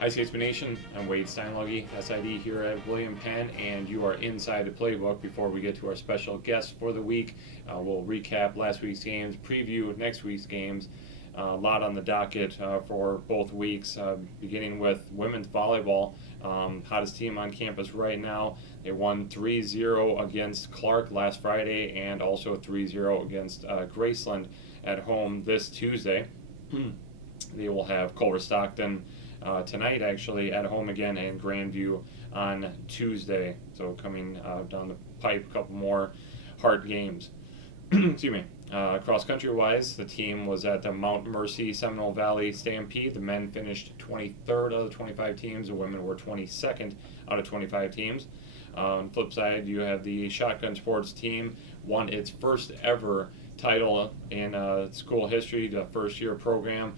Hi, Statesmen Nation. I'm Wade Steinluggy, SID here at William Penn, and you are inside the Playbook. Before we get to our special guest for the week, we'll recap last week's games, preview next week's games. A lot on the docket for both weeks, beginning with women's volleyball. Hottest team on campus right now. They won 3-0 against Clark last Friday and also 3-0 against Graceland at home this Tuesday. They will have Culver Stockton tonight, actually, at home again, and Grandview on Tuesday. So coming down the pipe, a couple more hard games. Excuse me. Cross-country-wise, the team was at the Mount Mercy Seminole Valley Stampede. The men finished 23rd out of the 25 teams. The women were 22nd out of 25 teams. On the flip side, you have the Shotgun Sports team won its first ever title in school history, the first-year program,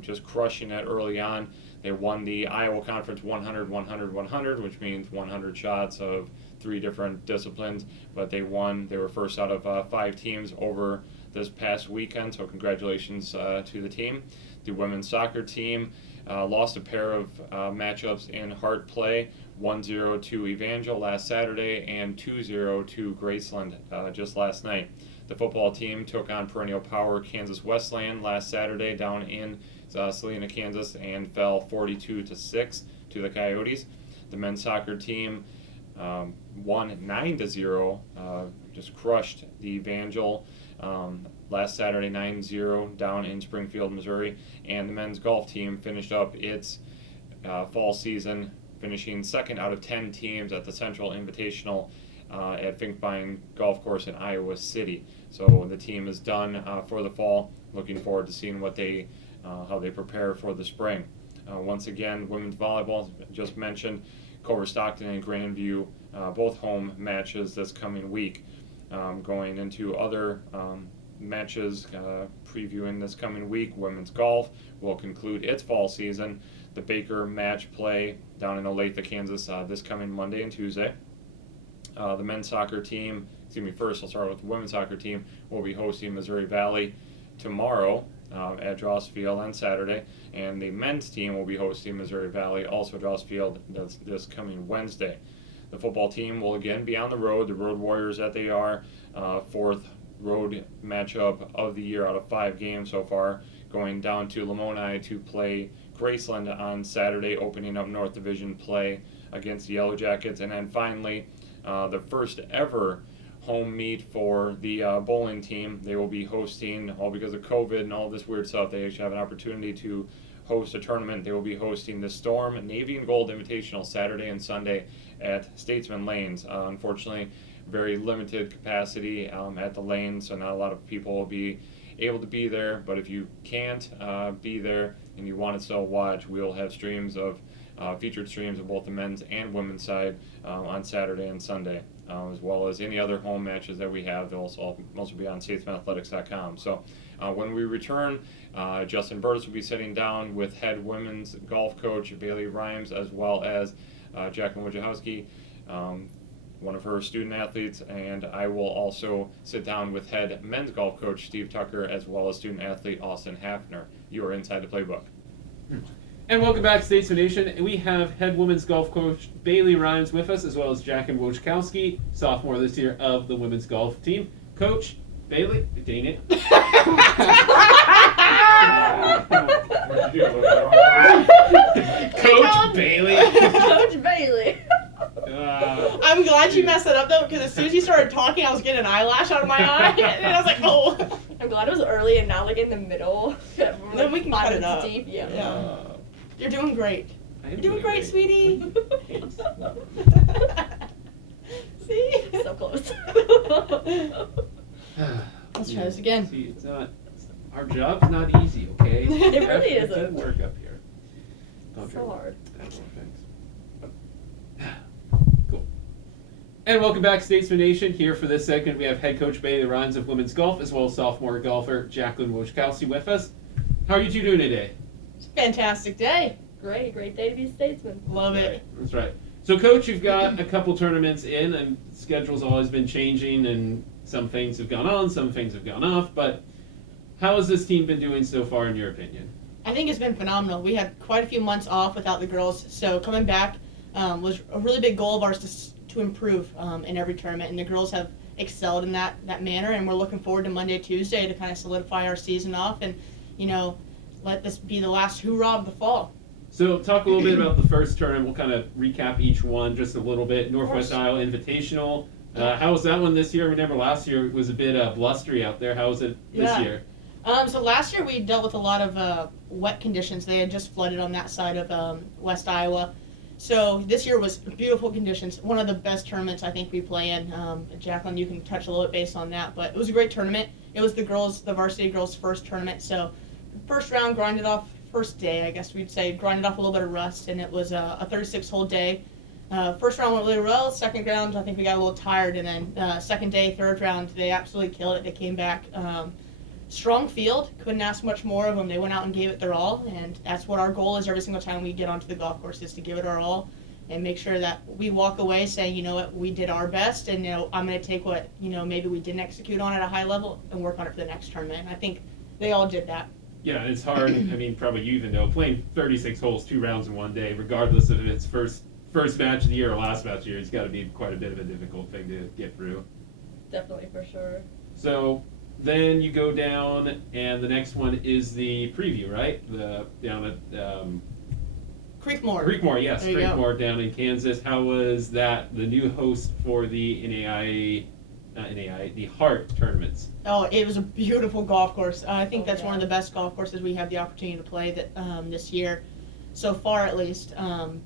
just crushing it early on. They won the Iowa Conference 100-100-100, which means 100 shots of 3 different disciplines, but they won. They were first out of 5 teams over this past weekend, so congratulations to the team. The women's soccer team lost a pair of matchups in Hart play, 1-0 to Evangel last Saturday and 2-0 to Graceland just last night. The football team took on perennial power Kansas Westland last Saturday down in Salina, Kansas, and fell 42-6 to the Coyotes. The men's soccer team won 9-0, just crushed the Evangel last Saturday, 9-0 down in Springfield, Missouri. And the men's golf team finished up its fall season, finishing second out of 10 teams at the Central Invitational at Finkbine Golf Course in Iowa City. So the team is done for the fall. Looking forward to seeing what how they prepare for the spring. Once again, women's volleyball, just mentioned, Culver Stockton and Grandview, both home matches this coming week. Going into other matches, previewing this coming week, women's golf will conclude its fall season. The Baker match play down in Olathe, Kansas, this coming Monday and Tuesday. The men's soccer team, first I'll start with the women's soccer team, will be hosting Missouri Valley tomorrow at Dross Field on Saturday, and the men's team will be hosting Missouri Valley, also Dross Field, this coming Wednesday. The football team will again be on the road, the Road Warriors that they are, 4th road matchup of the year out of 5 games so far, going down to Lamoni to play Graceland on Saturday, opening up North Division play against the Yellow Jackets, and then finally the first ever home meet for the bowling team. They will be hosting, all because of COVID and all this weird stuff, they actually have an opportunity to host a tournament. They will be hosting the Storm Navy and Gold Invitational Saturday and Sunday at Statesman Lanes. Unfortunately, very limited capacity at the lanes, so not a lot of people will be able to be there, but if you can't be there and you want to still watch, we'll have streams of featured streams of both the men's and women's side on Saturday and Sunday, as well as any other home matches that we have. They'll also be on statesmenathletics.com. So when we return, Justin Burtis will be sitting down with head women's golf coach Bailey Rhymes, as well as Jacqueline Wojciechowski, one of her student athletes, and I will also sit down with head men's golf coach Steve Tucker, as well as student athlete Austin Hafner. You are inside the Playbook. And welcome back, Statesman Nation. We have head women's golf coach Bailey Rhymes with us, as well as Jacqueline Wojciechowski, sophomore this year of the women's golf team. Coach Bailey, dang it. Coach Bailey. Coach Bailey. I'm glad you messed that up though, because as soon as you started talking, I was getting an eyelash out of my eye, and I was like, oh. I'm glad it was early and not like in the middle. Then we can cut it up. Deep. Yeah. You're doing great. You're doing great, sweetie. See? So close. Let's try this again. See, our job's not easy, okay? It really isn't. Good work up here. So hard. Cool. And welcome back, Statesman Nation. Here for this segment, we have head coach Bailey Rhymes of women's golf, as well as sophomore golfer Jacqueline Wojciechowski with us. How are you two doing today? It's a fantastic day. Great day to be a statesman. Love it. That's right. So, Coach, you've got a couple tournaments in, and schedule's always been changing, and some things have gone on, some things have gone off, but how has this team been doing so far, in your opinion? I think it's been phenomenal. We had quite a few months off without the girls, so coming back was a really big goal of ours to improve in every tournament, and the girls have excelled in that manner, and we're looking forward to Monday, Tuesday to kind of solidify our season off and, let this be the last hoorah of the fall. So talk a little bit about the first tournament. We'll kind of recap each one just a little bit. Northwest course. Iowa Invitational. How was that one this year? I remember last year it was a bit blustery out there. How was it this year? So last year we dealt with a lot of wet conditions. They had just flooded on that side of West Iowa. So this year was beautiful conditions. One of the best tournaments I think we play in. Jacqueline, you can touch a little bit based on that, but it was a great tournament. It was the varsity girls' first tournament. So first round grinded off, first day I guess we'd say, grinded off a little bit of rust, and it was a 36-hole day. First round went really well. Second round I think we got a little tired, and then second day, third round, they absolutely killed it. They came back. Strong field, couldn't ask much more of them. They went out and gave it their all, and that's what our goal is every single time we get onto the golf course, is to give it our all and make sure that we walk away saying, you know what, we did our best, and I'm going to take what maybe we didn't execute on at a high level and work on it for the next tournament. And I think they all did that. Yeah, it's hard. I mean, probably you even know, playing 36 holes, 2 rounds in one day, regardless of if it's first match of the year or last match of the year, it's got to be quite a bit of a difficult thing to get through. Definitely, for sure. So then you go down, and the next one is the preview, right? Down at Creekmore. Creekmore, yes, There you go. Creekmore down in Kansas. How was that? The new host for the the Heart tournaments. Oh, it was a beautiful golf course. I think that's yeah. one of the best golf courses we have the opportunity to play this year, so far at least.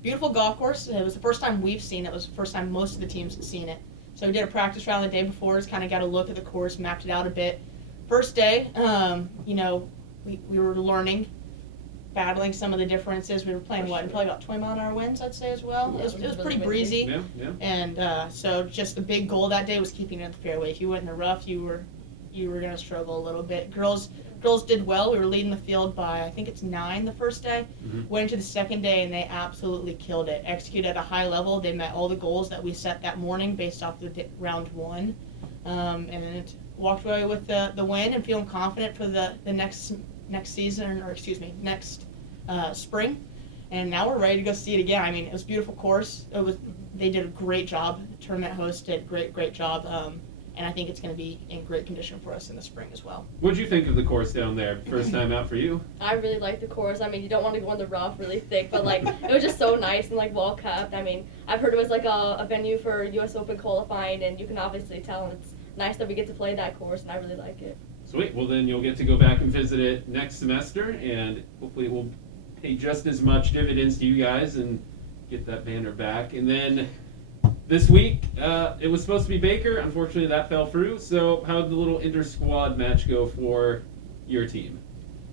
Beautiful golf course. It was the first time we've seen it. It was the first time most of the teams had seen it. So we did a practice round the day before, just kind of got a look at the course, mapped it out a bit. First day, we were learning, battling some of the differences. We were playing probably about 20-mile-an-hour winds, I'd say, as well. Yeah, It was really pretty windy. breezy. Yeah. And so just the big goal that day was keeping it in the fairway. If you went in the rough, you were going to struggle a little bit. Girls did well. We were leading the field by, I think it's 9 the first day. Mhm. Went into the second day, and they absolutely killed it. Executed at a high level. They met all the goals that we set that morning based off the round 1. And walked away with the win and feeling confident for the next season, or excuse me, next spring. And now we're ready to go see it again. I mean, it was a beautiful course. They did a great job. The tournament host did a great job. And I think it's going to be in great condition for us in the spring as well. What'd you think of the course down there? First time out for you? I really liked the course. I mean, you don't want to go in the rough really thick, but it was just so nice and well kept. I mean, I've heard it was a venue for U.S. Open qualifying, and you can obviously tell it's nice that we get to play that course, and I really like it. Sweet. Well, then you'll get to go back and visit it next semester, and hopefully it will pay just as much dividends to you guys and get that banner back. And then this week, it was supposed to be Baker. Unfortunately, that fell through. So how did the little inter-squad match go for your team?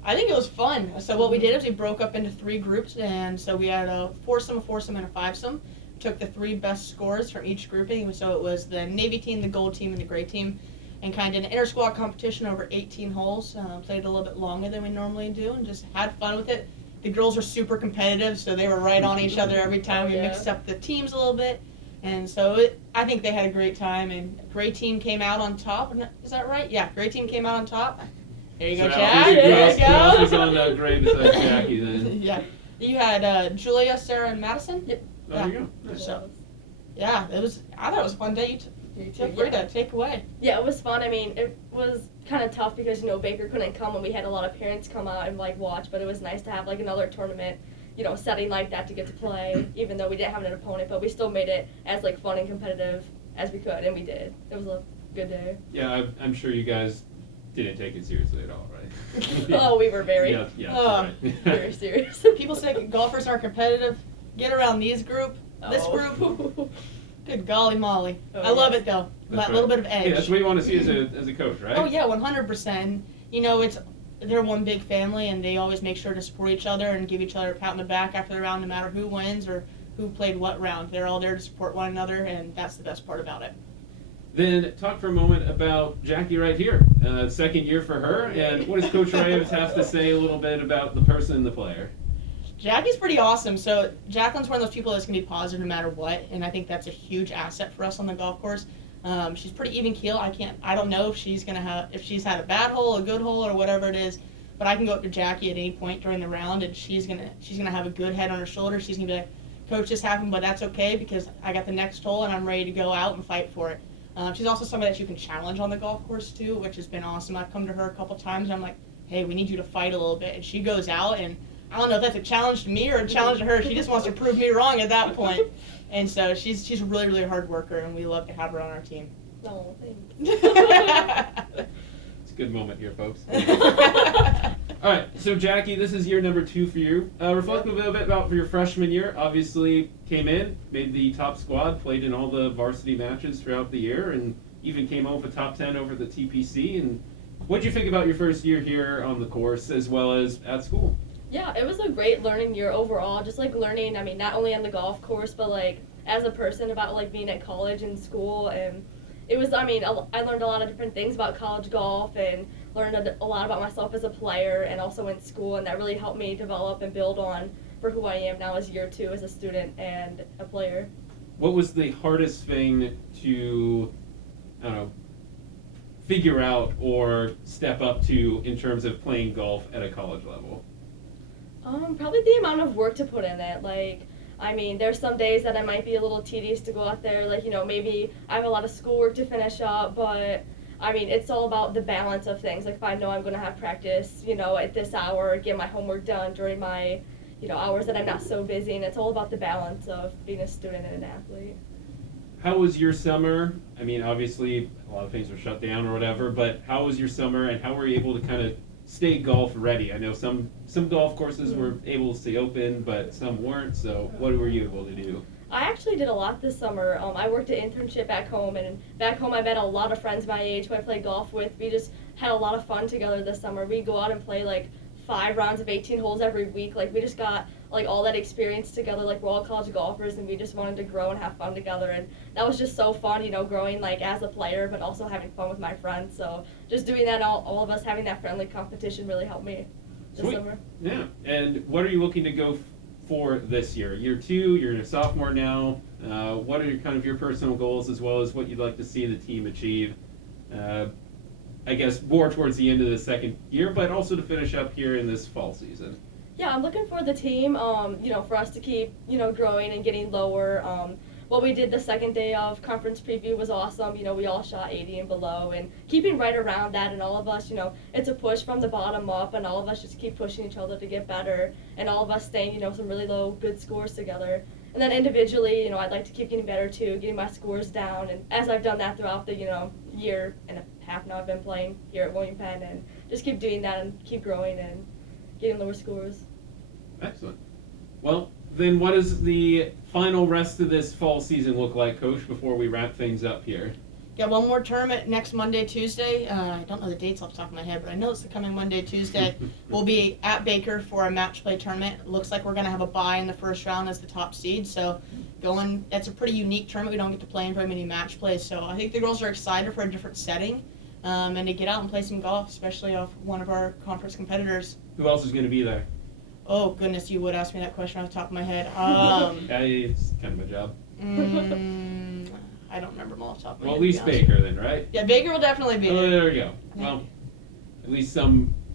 I think it was fun. So what we did is we broke up into 3 groups, and so we had a foursome, and a fivesome. Took the 3 best scores from each grouping. So it was the Navy team, the gold team, and the gray team, and kind of an inter-squad competition over 18 holes. Played a little bit longer than we normally do, and just had fun with it. The girls were super competitive, so they were right on each other every time. We mixed up the teams a little bit. And so I think they had a great time, and gray team came out on top. Is that right? Yeah, gray team came out on top. There you go, Jack. Who There else you was go. on gray besides Jackie then? Yeah. You had Julia, Sarah, and Madison? Yep. Oh, there you go. Nice. So, yeah, I thought it was a fun day. Feel free to take away. Yeah, it was fun. I mean, it was kind of tough because, Baker couldn't come, and we had a lot of parents come out and, watch, but it was nice to have, another tournament, setting like that to get to play, even though we didn't have an opponent, but we still made it as, fun and competitive as we could, and we did. It was a good day. Yeah, I'm sure you guys didn't take it seriously at all, right? Oh, we were very, Yeah, Oh. right. very serious. People say golfers aren't competitive. Get around this group. Oh. Good golly molly. Oh, I love yes. it, though. That's A little right. bit of edge. Hey, that's what you want to see as a coach, right? Oh, yeah, 100%. They're one big family, and they always make sure to support each other and give each other a pat on the back after the round, no matter who wins or who played what round. They're all there to support one another, and that's the best part about it. Then talk for a moment about Jackie right here. Second year for her, and what does Coach Reyes have to say a little bit about the person and the player? Jackie's pretty awesome. So Jacqueline's one of those people that's going to be positive no matter what, and I think that's a huge asset for us on the golf course. She's pretty even keel. I don't know if she's had a bad hole, a good hole, or whatever it is, But I can go up to Jackie at any point during the round, and she's gonna have a good head on her shoulder. She's gonna be like, "Coach, this happened, but that's okay because I got the next hole and I'm ready to go out and fight for it." She's also somebody that you can challenge on the golf course too, which has been awesome. I've come to her a couple times and I'm like, "Hey, we need you to fight a little bit," and she goes out, and I don't know if that's a challenge to me or a challenge to her. She just wants to prove me wrong at that point. And so she's a really, really hard worker, and we love to have her on our team. Oh, thanks. It's a good moment here, folks. All right, so Jackie, this is year number 2 for you. Reflect a little bit about for your freshman year. Obviously, came in, made the top squad, played in all the varsity matches throughout the year, and even came home with a top 10 over the TPC. And what did you think about your first year here on the course as well as at school? Yeah, it was a great learning year overall. Just like learning, I mean, not only on the golf course, but like as a person about like being at college and school. And it was, I mean, I learned a lot of different things about college golf and learned a lot about myself as a player and also in school. And that really helped me develop and build on for who I am now as year 2 as a student and a player. What was the hardest thing to, I don't know, figure out or step up to in terms of playing golf at a college level? Probably the amount of work to put in it. Like, I mean, there's some days that it might be a little tedious to go out there. Like, you know, maybe I have a lot of schoolwork to finish up, but I mean, it's all about the balance of things. Like, if I know I'm going to have practice, you know, at this hour, get my homework done during my, you know, hours that I'm not so busy. And it's all about the balance of being a student and an athlete. How was your summer? I mean, obviously, a lot of things were shut down or whatever, but how was your summer and how were you able to kind of stay golf ready? I know some golf courses were able to stay open, but some weren't. So what were you able to do? I actually did a lot this summer. I worked an internship back home, and back home I met a lot of friends my age who I played golf with. We just had a lot of fun together this summer. We'd go out and play like 5 rounds of 18 holes every week. Like, we just got like all that experience together. Like, we're all college golfers, and we just wanted to grow and have fun together. And that was just so fun, you know, growing like as a player, but also having fun with my friends. So just doing that, all of us having that friendly competition really helped me this Sweet. summer. Yeah. And what are you looking to go for this year? Year 2, you're a sophomore now. What are your personal goals as well as what you'd like to see the team achieve? I guess more towards the end of the second year, but also to finish up here in this fall season. Yeah, I'm looking for the team, you know, for us to keep, you know, growing and getting lower. What we did the second day of conference preview was awesome. You know, we all shot 80 and below, and keeping right around that, and all of us, you know, it's a push from the bottom up, and all of us just keep pushing each other to get better, and all of us staying, you know, some really low, good scores together. And then individually, you know, I'd like to keep getting better too, getting my scores down, and as I've done that throughout the, you know, year and a half now I've been playing here at William Penn, and just keep doing that and keep growing and getting lower scores. Excellent. Well, then what does the final rest of this fall season look like, Coach, before we wrap things up here? Got one more tournament next Monday, Tuesday. I don't know the dates off the top of my head, but I know it's the coming Monday, Tuesday. We'll be at Baker for a match play tournament. It looks like we're going to have a bye in the first round as the top seed. So that's a pretty unique tournament. We don't get to play in very many match plays. So I think the girls are excited for a different setting and to get out and play some golf, especially off one of our conference competitors. Who else is going to be there? Oh, goodness, you would ask me that question off the top of my head. It's kind of a job. I don't remember them all off the top of my head. Well, at least Baker then, right? Yeah, Baker will definitely be Oh, there. there we go. Well, at least a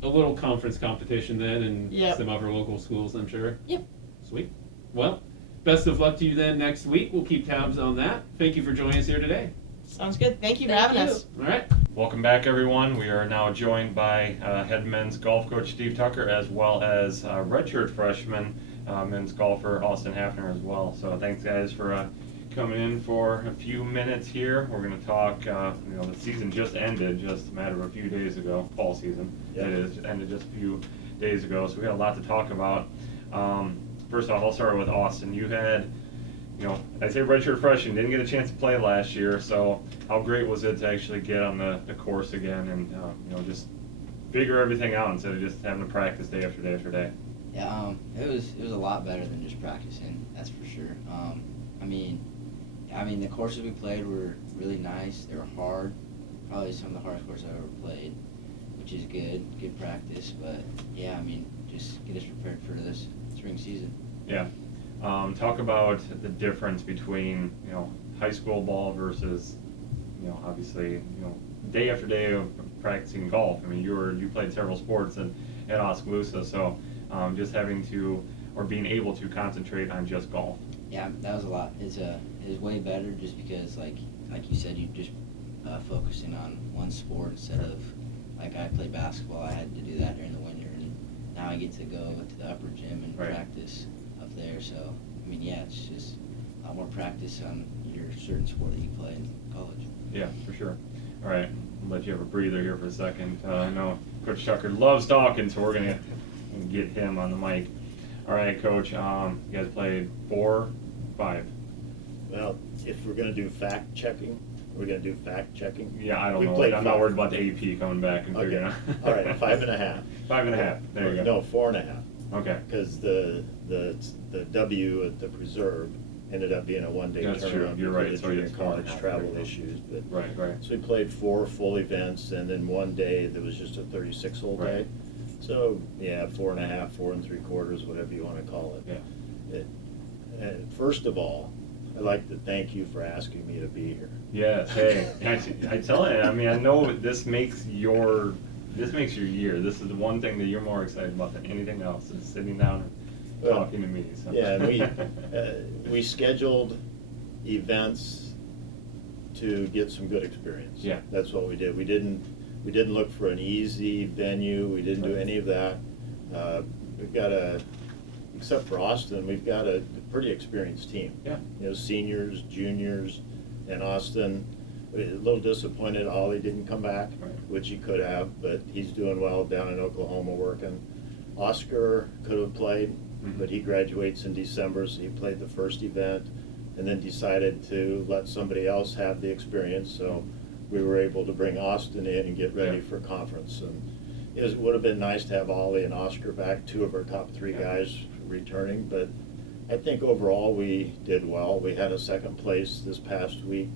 little conference competition then, and some other local schools, I'm sure. Yep. Sweet. Well, best of luck to you then next week. We'll keep tabs on that. Thank you for joining us here today. Sounds good. Thank you for having us. All right. Welcome back, everyone. We are now joined by head men's golf coach Steve Tucker, as well as redshirt freshman men's golfer Austin Hafner as well. So thanks, guys, for coming in for a few minutes here. We're going to talk, the season just ended just a matter of a few days ago, fall season. Yeah. It is ended just a few days ago, so we got a lot to talk about. First off, I'll start with Austin. You had, I say redshirt freshman, didn't get a chance to play last year, so how great was it to actually get on the course again and, just figure everything out instead of just having to practice day after day after day? Yeah, it was a lot better than just practicing, that's for sure. I mean, the courses we played were really nice. They were hard, probably some of the hardest courses I've ever played, which is good practice. But yeah, just get us prepared for this spring season. Yeah. Talk about the difference between, high school ball versus, obviously, day after day of practicing golf. I mean, you played several sports, and at Oskaloosa. So just having to, or being able to concentrate on just golf. Yeah, that was a lot. It's way better just because like you said, you just focusing on one sport instead of like I played basketball. I had to do that during the winter, and now I get to go to the upper gym and Right. practice up there. So I mean, yeah, it's just a lot more practice on your certain sport that you play in college. Yeah, for sure. All right, I'll let you have a breather here for a second. I know Coach Tucker loves talking, so we're gonna get him on the mic. All right, Coach. You guys played 4, 5. Well, if we're gonna do fact checking, we're gonna do fact checking. Yeah, I don't We know. played I'm not 5. worried about the AP coming back and figuring out. All right, 5.5. 5.5. There you go. No, 4.5. Okay. Because the W at the preserve ended up being a one-day That's true. tournament. You're right. because So of junior it's college 4.5. travel There you go. issues, but. Right, right. So we played 4 full events, and then one day there was just a 36-hole day. Right. So, yeah, 4.5, 4 3/4, whatever you want to call it. Yeah. First of all, I'd like to thank you for asking me to be here. Yes. Hey, I tell you. I mean, I know this makes your year. This is the one thing that you're more excited about than anything else is sitting down and Well, talking to me. So. Yeah, and we scheduled events to get some good experience. Yeah. That's what we did. We didn't look for an easy venue. We didn't do Right. any of that. Except for Austin, we've got a pretty experienced team. Yeah. You know, seniors, juniors, and Austin. We're a little disappointed Ollie didn't come back, Right. which he could have, but he's doing well down in Oklahoma working. Oscar could have played, Mhm. but he graduates in December, so he played the first event and then decided to let somebody else have the experience. So we were able to bring Austin in and get ready Yeah. for conference. And it would have been nice to have Ollie and Oscar back, 2 of our top 3 Yeah. guys returning, but I think overall we did well. We had a second place this past week,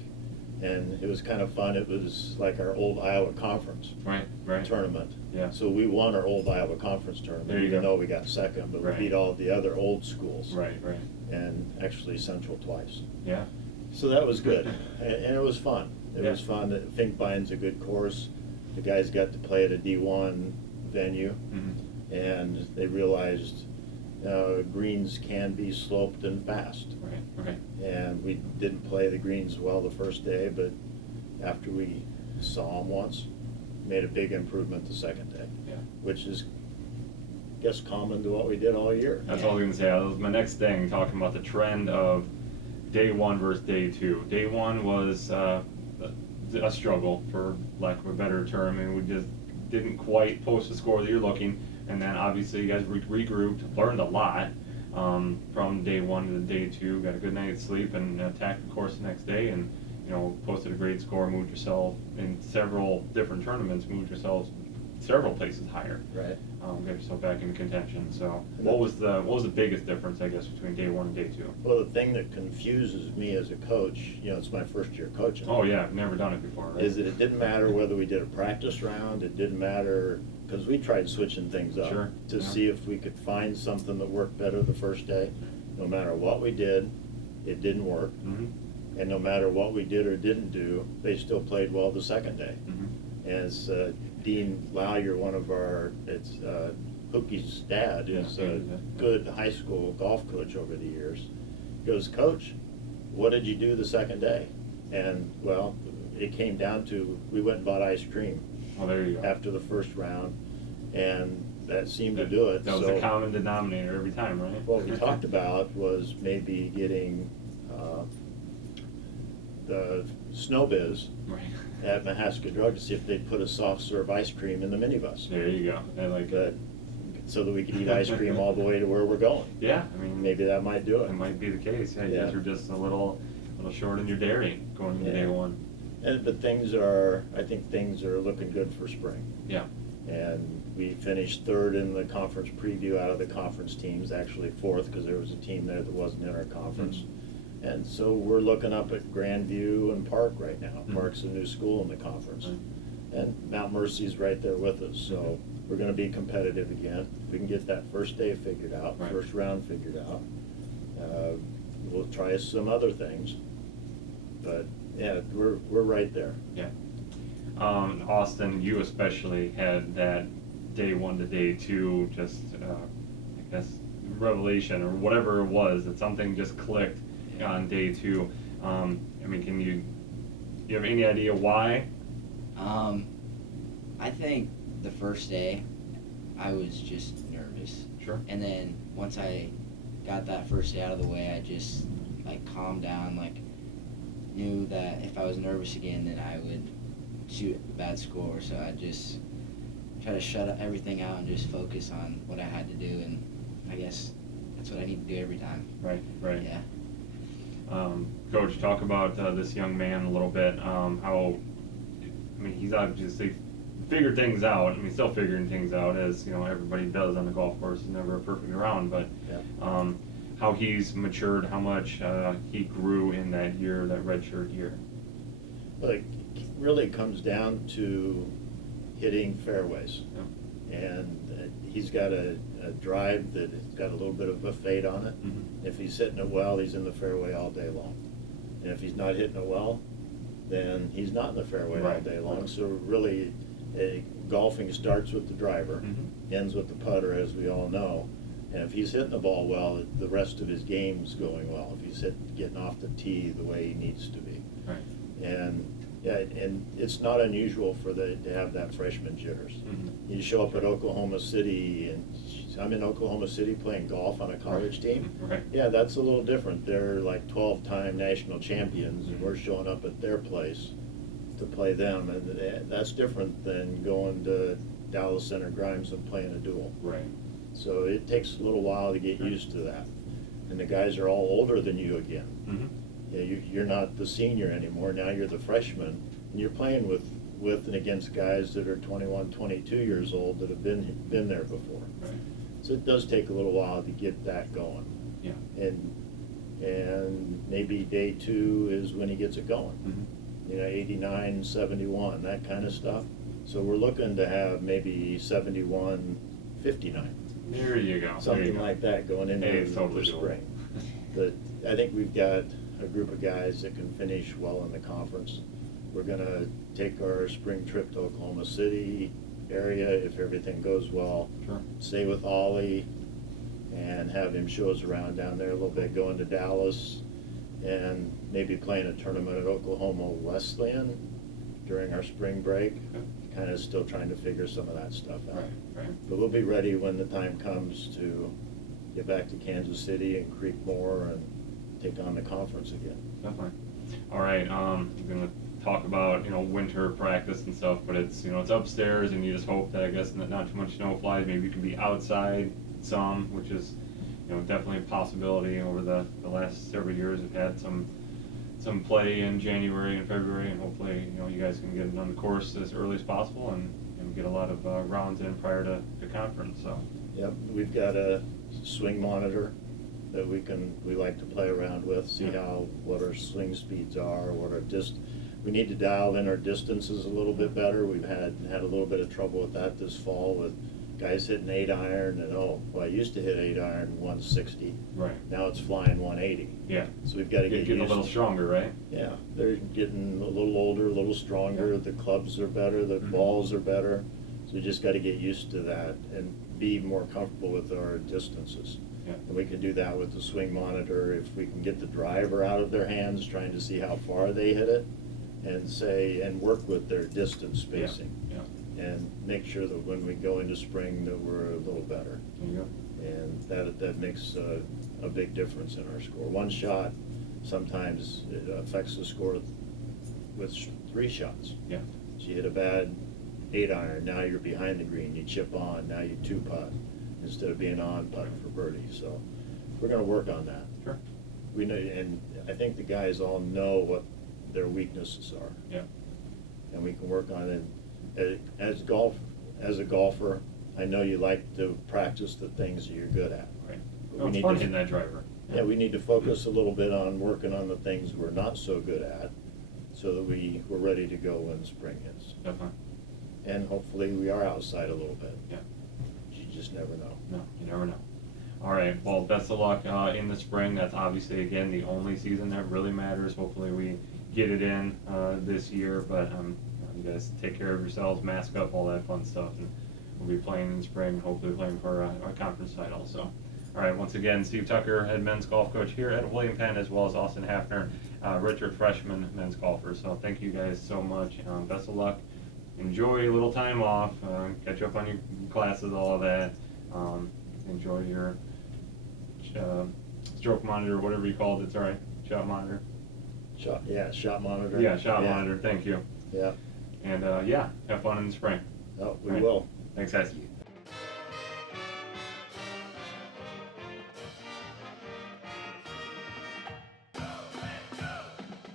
and it was kind of fun. It was like our old Iowa Conference Right, right. tournament. Yeah. So we won our old Iowa Conference There tournament, you even go. though we got second, but Right. we beat all the other old schools. Right, right. And actually Central twice. Yeah. So that was good, and it was fun. It Yeah. was fun. Finkbine's a good course. The guys got to play at a D1 venue, Mm-hmm. and they realized greens can be sloped and fast. Right, right. And we didn't play the greens well the first day, but after we saw them once, made a big improvement the second day, Yeah. which is, I guess, common to what we did all year. That's all I was gonna say. That was my next thing, talking about the trend of day 1 versus day 2. Day 1 was a struggle, for lack of a better term, and we just didn't quite post the score that you're looking. And then obviously you guys regrouped, learned a lot from day 1 to day 2. Got a good night's sleep and attacked the course the next day, and posted a great score. Moved yourself in several different tournaments. Moved yourselves several places higher. Right. Got yourself back in contention. So what was the biggest difference, I guess, between day 1 and day 2? Well, the thing that confuses me as a coach, it's my first year coaching. Oh yeah, I've never done it before. Right? Is that it didn't matter whether we did a practice round, it didn't matter, because we tried switching things up Sure, to yeah. see if we could find something that worked better the first day. No matter what we did, it didn't work. Mm-hmm. And no matter what we did or didn't do, they still played well the second day. Mm-hmm. As Dean Lawyer, one of our, Hookie's dad, Yeah, is yeah, a yeah. good high school golf coach over the years, goes, Coach, what did you do the second day? And, well, it came down to, we went and bought ice cream Well, there you go. after the first round, and that seemed to do it. That was So the common denominator every time, right? what we talked about was maybe getting the Snowbiz Right. at Mahaska Drug to see if they'd put a soft serve ice cream in the minibus. There you go. I like But, it. so that we could eat ice cream all the way to where we're going. Yeah, I mean, Maybe that might do it it. might be the case. Yeah, you Yeah. guys are just a little short in your dairy going into Yeah. day 1. But I think things are looking good for spring. Yeah. And we finished 3rd in the conference preview out of the conference teams, actually 4th because there was a team there that wasn't in our conference. Mm-hmm. And so we're looking up at Grandview and Park right now. Mhm. Park's a new school in the conference. Right. And Mount Mercy's right there with us, so we're gonna be competitive again. If we can get that first day figured out, Right. first round figured out, we'll try some other things. But, yeah, we're right there. Yeah. Austin, you especially had that day 1 to day 2, just I guess revelation or whatever it was, that something just clicked on day 2. I mean, do you have any idea why? I think the first day I was just nervous. Sure. And then once I got that first day out of the way, I just like calmed down, like knew that if I was nervous again, then I would shoot a bad score. So I just try to shut everything out and just focus on what I had to do, and I guess that's what I need to do every time. Right. Yeah. Coach, talk about this young man a little bit. How, I mean, he's obviously figured things out. I mean, still figuring things out, as you know, everybody does on the golf course. It's never a perfect round, but Yeah. how he's matured, how much he grew in that year, that redshirt year. But it really comes down to hitting fairways. And he's got a drive that has got a little bit of a fade on it. Mm-hmm. If he's hitting it well, he's in the fairway all day long. And if he's not hitting it well, then he's not in the fairway all Right. day long. So really, golfing starts with the driver, Mm-hmm. ends with the putter, as we all know. And if he's hitting the ball well, the rest of his game's going well. If he's getting off the tee the way he needs to be. Right. And yeah, and it's not unusual to have that freshman jitters. Mm-hmm. You show up at Oklahoma City, and I'm in Oklahoma City playing golf on a college team. Right. Yeah, that's a little different. They're like 12-time national champions, and we're showing up at their place to play them, and that's different than going to Dallas Center Grimes and playing a duel. Right. So it takes a little while to get used to that. And the guys are all older than you again. Mm-hmm. Yeah, you're not the senior anymore. Now you're the freshman, and you're playing with and against guys that are 21, 22 years old that have been there before. Right. So it does take a little while to get that going. Yeah. And maybe day 2 is when he gets it going. Mm-hmm. You know, 89, 71, that kind of stuff. So we're looking to have maybe 71, 59. There you go. Something like that going into Hey, it's the totally doable. spring. But I think we've got a group of guys that can finish well in the conference. We're gonna take our spring trip to Oklahoma City area if everything goes well. Sure. Stay with Ollie and have him show us around down there a little bit, going to Dallas and maybe playing a tournament at Oklahoma Wesleyan during our spring break. Okay. Kind of still trying to figure some of that stuff out. Right. But we'll be ready when the time comes to get back to Kansas City and Creekmore and take on the conference again. Definitely. All right. I'm gonna talk about winter practice and stuff, but it's it's upstairs, and you just hope that not too much snow flies. Maybe you can be outside some, which is definitely a possibility. Over the last several years, we've had some play in January and February, and hopefully you guys can get it on the course as early as possible and get a lot of rounds in prior to conference. So. Yep, we've got a swing monitor that we like to play around with, see what our swing speeds are, we need to dial in our distances a little bit better. We've had a little bit of trouble with that this fall with guys hitting 8-iron, and I used to hit 8-iron 160. Right. Now it's flying 180. Yeah. So we've got to get getting used a little stronger, right? Yeah, they're getting a little older, a little stronger. The clubs are better, the balls are better. So we just got to get used to that and be more comfortable with our distances. Yeah. And we can do that with the swing monitor if we can get the driver out of their hands, trying to see how far they hit it, and work with their distance spacing. Yeah. And make sure that when we go into spring that we're a little better. There you go. And that makes a big difference in our score. One shot, sometimes it affects the score with 3 shots. Yeah. So you hit a bad 8-iron, now you're behind the green, you chip on, now you 2-putt instead of being on putt for birdie. So we're going to work on that. Sure. We know, and I think the guys all know what their weaknesses are. Yeah. And we can work on it. As a golfer, I know you like to practice the things that you're good at. Right. But Oh, we it's need fun to- hitting that driver. Yeah, we need to focus a little bit on working on the things we're not so good at, so that we're ready to go when spring hits. Definitely. And hopefully we are outside a little bit. Yeah. You just never know. No, you never know. All right. Well, best of luck in the spring. That's obviously, again, the only season that really matters. Hopefully we get it in this year. But you guys take care of yourselves, mask up, all that fun stuff, and we'll be playing in spring, hopefully playing for a conference title. So, all right, once again, Steve Tucker, head men's golf coach here at William Penn, as well as Austin Hafner, Richard freshman men's golfer. So thank you guys so much. Best of luck. Enjoy your little time off. Catch up on your classes, all of that. Enjoy your stroke monitor, whatever you called it. It's all right. Shot monitor. Shot monitor. Yeah, shot monitor. Thank you. Yeah. And have fun in the spring. Oh, we Right. will. Thanks, guys. Thank you.